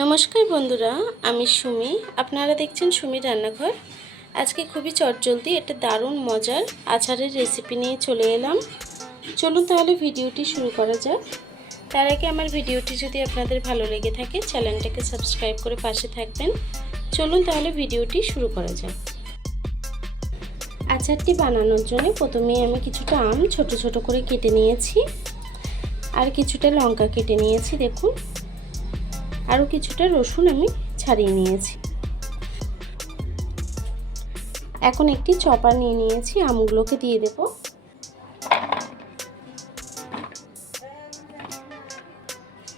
নমস্কার বন্ধুরা, আমি সুমি। আপনারা দেখছেন সুমির রান্নাঘর। আজকে খুবই চটজলদি, একটা দারুণ মজার আচারের রেসিপি নিয়ে চলে এলাম। চলুন তাহলে ভিডিওটি শুরু করা যাক। তার আগে আমার ভিডিওটি যদি আপনাদের ভালো লেগে থাকে, চ্যানেলটাকে সাবস্ক্রাইব করে পাশে থাকবেন। চলুন তাহলে ভিডিওটি শুরু করা যাক। আচারটি বানানোর জন্য প্রথমেই আমি কিছুটা আম ছোট ছোট করে কেটে নিয়েছি। আর কিছুটা লঙ্কা কেটে নিয়েছি, দেখুন। আরও কিছুটা রসুন আমি ছাড়িয়ে নিয়েছি। এখন একটি চপার নিয়ে নিয়েছি, আমগুলোকে দিয়ে দেব।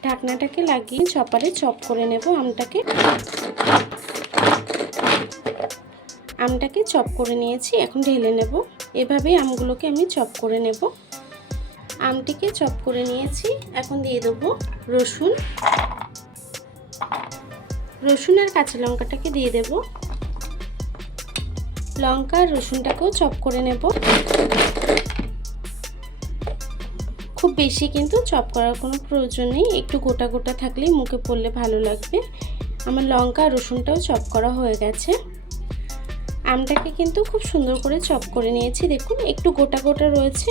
ঢাকনাটাকে লাগিয়ে চপারে চপ করে নেব আমটাকে। আমটাকে চপ করে নিয়েছি, এখন ঢেলে নেব। এভাবে আমগুলোকে আমি চপ করে নেব। আমটিকে চপ করে নিয়েছি, এখন দিয়ে দেবো রসুন। রসুন আর কাঁচা লঙ্কাটাকে দিয়ে দেব। লঙ্কা আর রসুনটাকেও চপ করে নেব। খুব বেশি কিন্তু চপ করার কোনো প্রয়োজন নেই। একটু গোটা গোটা থাকলেই মুখে পড়লে ভালো লাগবে। আমার লঙ্কা আর রসুনটাও চপ করা হয়ে গেছে। আমটাকে কিন্তু খুব সুন্দর করে চপ করে নিয়েছি। দেখুন, একটু গোটা গোটা রয়েছে।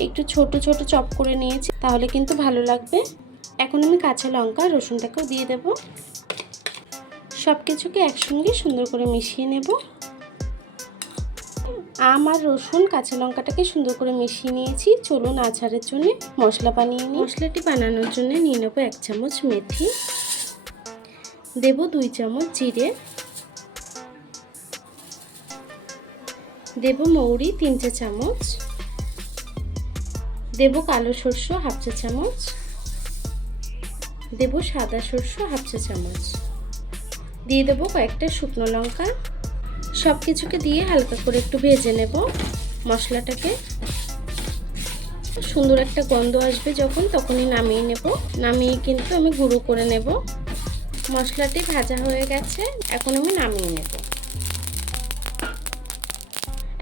একটু ছোট ছোট চপ করে নিয়েছি, তাহলে কিন্তু ভালো লাগবে। এখন আমি কাঁচা লঙ্কা রসুনটাকেও দিয়ে দেব। সব কিছুকে একসঙ্গে সুন্দর করে মিশিয়ে নেব। আম আর রসুন, কাঁচা লঙ্কাটাকে সুন্দর করে মিশিয়ে নিয়েছি। চলুন আচারের জন্য মশলা বানিয়ে নিই। মশলাটি বানানোর জন্য নিয়ে নেব এক চামচ মেথি। দেব দুই চামচ জিরে। দেব মৌরি, তিন চা চামচ। দেব কালো সর্ষ, হাফ চা চামচ। দেব সাদা সর্ষ, হাফ চা চামচ। দিয়ে দেবো কয়েকটা শুকনো লঙ্কা। সব কিছুকে দিয়ে হালকা করে একটু ভেজে নেব মশলাটাকে। সুন্দর একটা গন্ধ আসবে যখন, তখনই নামিয়ে নেব। নামিয়ে কিন্তু আমি গুঁড়ো করে নেব। মশলাটি ভাজা হয়ে গেছে, এখন আমি নামিয়ে নেব।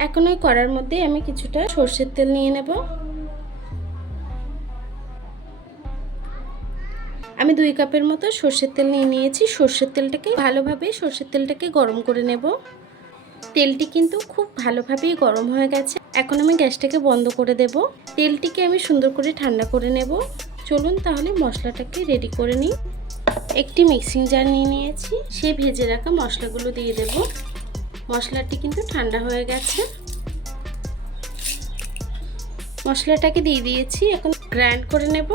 এখন ওই কড়ার মধ্যে আমি কিছুটা সর্ষের তেল নিয়ে নেব। আমি দুই কাপের মতো সর্ষের তেল নিয়ে নিয়েছি। সর্ষের তেলটাকে ভালোভাবে, সর্ষের তেলটাকে গরম করে নেব। তেলটি কিন্তু খুব ভালোভাবেই গরম হয়ে গেছে। এখন আমি গ্যাসটাকে বন্ধ করে দেব। তেলটিকে আমি সুন্দর করে ঠান্ডা করে নেব। চলুন তাহলে মশলাটাকে রেডি করে নিই। একটি মিক্সিং জার নিয়ে নিয়েছি। সে ভেজে রাখা মশলাগুলো দিয়ে দেব। মশলাটি কিন্তু ঠান্ডা হয়ে গেছে। মশলাটাকে দিয়ে দিয়েছি। এখন গ্রাইন্ড করে নেব।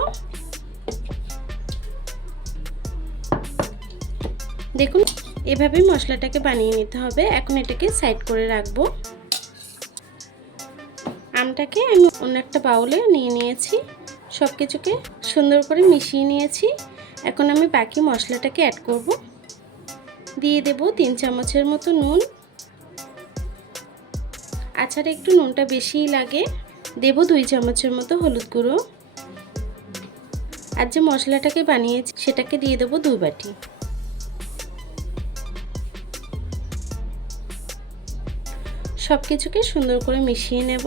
দেখুন, এভাবেই মশলাটাকে বানিয়ে নিতে হবে। এখন এটাকে সাইড করে রাখব। আমটাকে আমি অন্য একটা বাউলে নিয়ে নিয়েছি। সব কিছুকে সুন্দর করে মিশিয়ে নিয়েছি। এখন আমি বাকি মশলাটাকে অ্যাড করব। দিয়ে দেব তিন চামচের মতো নুন। আচারে একটু নুনটা বেশিই লাগে। দেব দুই চামচের মতো হলুদ গুঁড়ো। আর যে মশলাটাকে বানিয়েছি, সেটাকে দিয়ে দেবো দুই বাটি। সব কিছুকে সুন্দর করে মিশিয়ে নেব।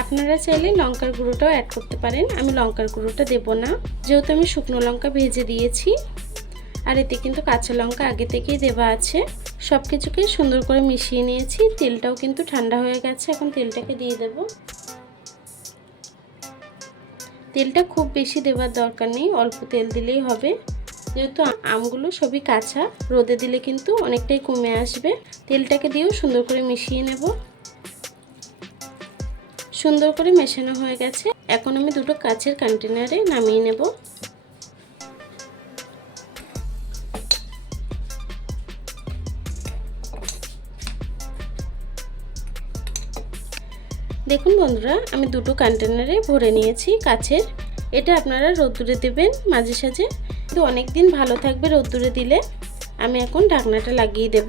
আপনারা চাইলে লঙ্কার গুঁড়োটাও অ্যাড করতে পারেন। আমি লঙ্কার গুঁড়োটা দেব না। যেহেতু আমি শুকনো লঙ্কা ভেজে দিয়েছি, আর এতে কিন্তু কাঁচা লঙ্কা আগে থেকেই দেওয়া আছে। সব কিছুকে সুন্দর করে মিশিয়ে নিয়েছি। তেলটাও কিন্তু ঠান্ডা হয়ে গেছে, এখন তেলটাকে দিয়ে দেব। তেলটা খুব বেশি দেওয়ার দরকার নেই, অল্প তেল দিলেই হবে। যেহেতু আমগুলো সবই কাঁচা, রোদে দিলে কিন্তু অনেকটাই কমে আসবে। তেলটাকে দিয়েও সুন্দর করে মিশিয়ে নেব। সুন্দর করে মেশানো হয়ে গেছে। এখন আমি দুটো কাচের কন্টেনারে নামিয়ে নেব। দেখুন বন্ধুরা, আমি দুটো কন্টেনারে ভরে নিয়েছি কাছের এটা আপনারা রোদ্দুরে দেবেন মাঝে সাঝে। কিন্তু অনেক দিন ভালো থাকবে রোদ্দুরে দিলে। আমি এখন ঢাকনাটা লাগিয়ে দেব।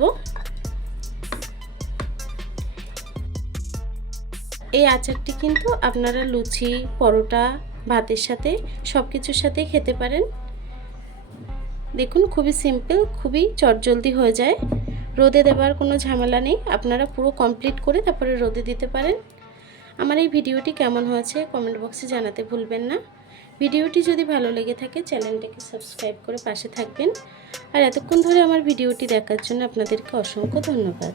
এই আচারটি কিন্তু আপনারা লুচি, পরোটা, ভাতের সাথে সব কিছুর সাথে খেতে পারেন। দেখুন, খুবই সিম্পল, খুবই চটজলদি হয়ে যায়। রোদে দেওয়ার কোনো ঝামেলা নেই। আপনারা পুরো কমপ্লিট করে তারপরে রোদে দিতে পারেন। আমার এই ভিডিওটি কেমন হয়েছে কমেন্ট বক্সে জানাতে ভুলবেন না। ভিডিওটি যদি ভালো লেগে থাকে, চ্যানেলটাকে সাবস্ক্রাইব করে পাশে থাকবেন। আর এতক্ষণ ধরে আমার ভিডিওটি দেখার জন্য আপনাদেরকে অসংখ্য ধন্যবাদ।